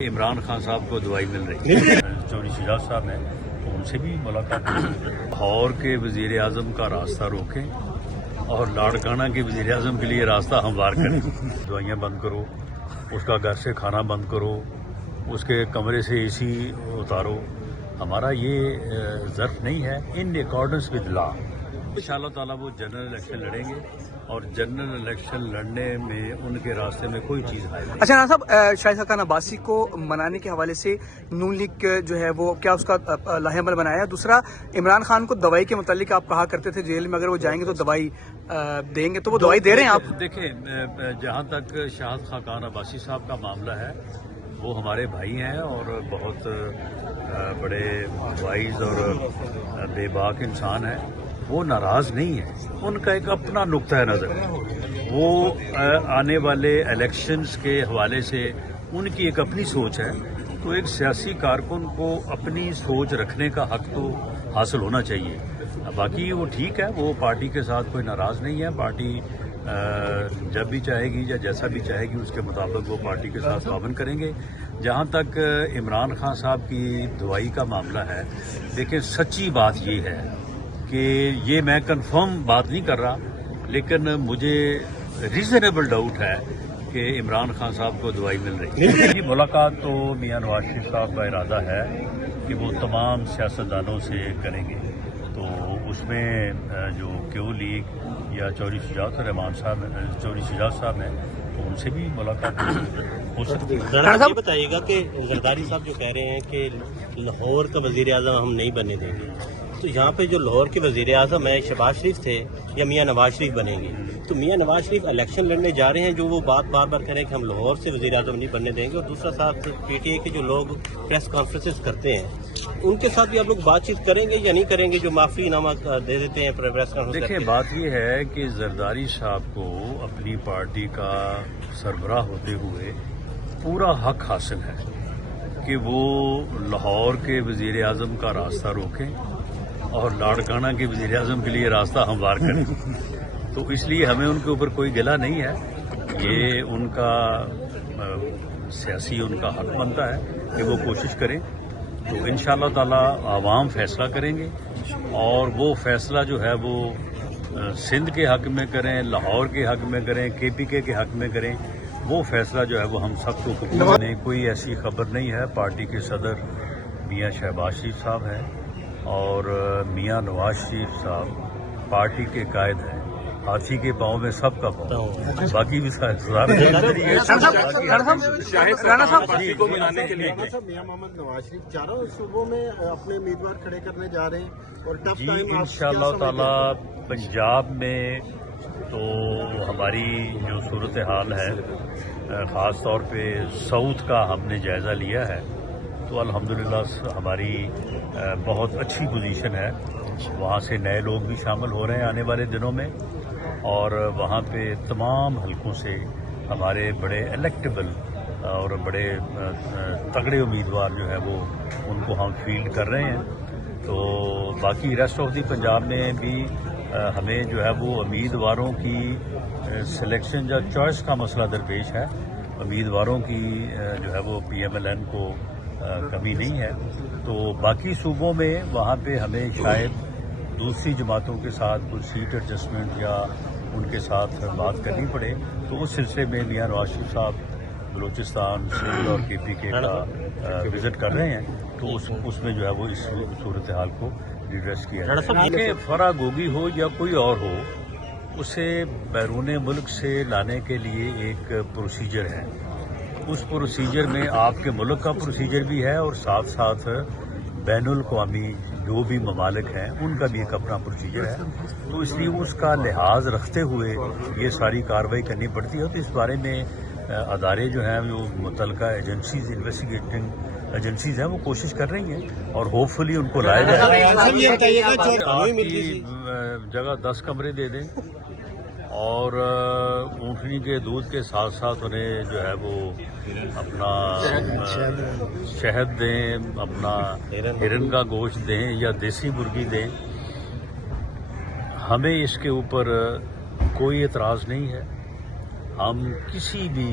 عمران خان صاحب کو دوائی مل رہی ہے۔ چوری شجاع صاحب ہیں تو ان سے بھی ملاقات ہوئی۔ لاہور کے وزیر اعظم کا راستہ روکیں اور لاڑکانہ کے وزیر اعظم کے لیے راستہ ہموار کریں۔ دوائیاں بند کرو، اس کا گھر سے کھانا بند کرو، اس کے کمرے سے اے سی اتارو۔ ہمارا یہ ظرف نہیں ہے۔ ان اکارڈنس ود لا انشاءاللہ تعالیٰ وہ جنرل الیکشن لڑیں گے اور جنرل الیکشن لڑنے میں ان کے راستے میں کوئی چیز آئے نہیں۔ اچھا رانا صاحب، شاہد خاقان عباسی کو منانے کے حوالے سے نون لیگ جو ہے وہ کیا اس کا لاہ عمل بنایا؟ دوسرا، عمران خان کو دوائی کے متعلق آپ کہا کرتے تھے جیل میں اگر وہ جائیں گے تو دوائی دیں گے، تو وہ دوائی دے رہے ہیں آپ؟ دیکھیں، جہاں تک شاہد خاقان عباسی صاحب کا معاملہ ہے وہ ہمارے بھائی ہیں اور بہت بڑے وائز اور بے باک انسان ہیں۔ وہ ناراض نہیں ہے، ان کا ایک اپنا نقطہ نظر ہے۔ وہ آنے والے الیکشنز کے حوالے سے ان کی ایک اپنی سوچ ہے، تو ایک سیاسی کارکن کو اپنی سوچ رکھنے کا حق تو حاصل ہونا چاہیے۔ باقی وہ ٹھیک ہے، وہ پارٹی کے ساتھ کوئی ناراض نہیں ہے۔ پارٹی جب بھی چاہے گی یا جیسا بھی چاہے گی اس کے مطابق وہ پارٹی کے ساتھ تعاون کریں گے۔ جہاں تک عمران خان صاحب کی دوائی کا معاملہ ہے، دیکھیں سچی بات یہ ہے کہ یہ میں کنفرم بات نہیں کر رہا، لیکن مجھے ریزنیبل ڈاؤٹ ہے کہ عمران خان صاحب کو دوائی مل رہی ہے۔ یہ ملاقات تو میاں نواز شریف صاحب کا ارادہ ہے کہ وہ تمام سیاستدانوں سے کریں گے، تو اس میں جو کیو لیگ یا چوری شجاع صاحب ہیں تو ان سے بھی ملاقات ہو سکتی ہے۔ یہ بتائیے گا کہ زرداری صاحب جو کہہ رہے ہیں کہ لاہور کا وزیر اعظم ہم نہیں بننے دیں گے، تو یہاں پہ جو لاہور کے وزیر اعظم ہیں شہباز شریف تھے یا میاں نواز شریف بنیں گے، تو میاں نواز شریف الیکشن لڑنے جا رہے ہیں، جو وہ بات بار بار کہہ رہے ہیں کہ ہم لاہور سے وزیر اعظم نہیں بننے دیں گے، اور دوسرا ساتھ پی ٹی اے کے جو لوگ پریس کانفرنسز کرتے ہیں ان کے ساتھ بھی آپ لوگ بات چیت کریں گے یا نہیں کریں گے، جو معافی نامہ دے دیتے ہیں پریس کانفرنس؟ دیکھیں، بات یہ ہے کہ زرداری صاحب کو اپنی پارٹی کا سربراہ ہوتے ہوئے پورا حق حاصل ہے کہ وہ لاہور کے وزیر اعظم کا راستہ روکیں اور لاڑکانہ کے وزیر اعظم کے لیے راستہ ہموار کریں۔ تو اس لیے ہمیں ان کے اوپر کوئی گلہ نہیں ہے، یہ ان کا سیاسی ان کا حق بنتا ہے کہ وہ کوشش کریں، تو انشاءاللہ تعالی عوام فیصلہ کریں گے، اور وہ فیصلہ جو ہے وہ سندھ کے حق میں کریں، لاہور کے حق میں کریں، کے پی کے حق میں کریں، وہ فیصلہ جو ہے وہ ہم سب کو قبول نہیں۔ کوئی ایسی خبر نہیں ہے۔ پارٹی کے صدر میاں شہباز شریف صاحب ہیں اور میاں نواز شریف صاحب پارٹی کے قائد ہیں۔ ہاتھی کے پاؤں میں سب کا پاؤں، باقی بھی میاں محمد نواز شریف چاروں صوبوں میں اپنے امیدوار کھڑے کرنے جا رہے ہیں، اور جی انشاءاللہ تعالی پنجاب میں تو ہماری جو صورتحال ہے، خاص طور پہ ساؤتھ کا ہم نے جائزہ لیا ہے، تو الحمدللہ ہماری بہت اچھی پوزیشن ہے۔ وہاں سے نئے لوگ بھی شامل ہو رہے ہیں آنے والے دنوں میں، اور وہاں پہ تمام حلقوں سے ہمارے بڑے الیکٹیبل اور بڑے تگڑے امیدوار جو ہے وہ ان کو ہم فیلڈ کر رہے ہیں۔ تو باقی ریسٹ آف دی پنجاب میں بھی ہمیں جو ہے وہ امیدواروں کی سلیکشن یا چوائس کا مسئلہ درپیش ہے۔ امیدواروں کی جو ہے وہ پی ایم ایل این کو کمی نہیں ہے، تو باقی صوبوں میں وہاں پہ ہمیں شاید دوسری جماعتوں کے ساتھ کچھ سیٹ ایڈجسٹمنٹ یا ان کے ساتھ بات کرنی پڑے، تو اس سلسلے میں میاں نواز شریف صاحب بلوچستان، سندھ اور کے پی کے کا وزٹ کر رہے ہیں، تو اس میں جو ہے وہ اس صورتحال کو ریڈریس کیا جائے۔ کہ فرا گوگی ہو یا کوئی اور ہو، اسے بیرون ملک سے لانے کے لیے ایک پروسیجر ہے۔ اس پروسیجر میں آپ کے ملک کا پروسیجر بھی ہے، اور ساتھ ساتھ بین الاقوامی جو بھی ممالک ہیں ان کا بھی ایک اپنا پروسیجر ہے، تو اس لیے اس کا لحاظ رکھتے ہوئے یہ ساری کارروائی کرنی پڑتی ہے۔ تو اس بارے میں ادارے جو ہیں، جو متعلقہ ایجنسیز، انویسٹیگیٹنگ ایجنسیز ہیں، وہ کوشش کر رہی ہیں اور ہوپ فلی ان کو لایا جائے۔ آپ کی جگہ 10 کمرے دے دیں اور اونٹنی کے دودھ کے ساتھ ساتھ انہیں جو ہے وہ اپنا شہد دیں، اپنا ہرن کا گوشت دیں یا دیسی مرغی دیں، ہمیں اس کے اوپر کوئی اعتراض نہیں ہے۔ ہم کسی بھی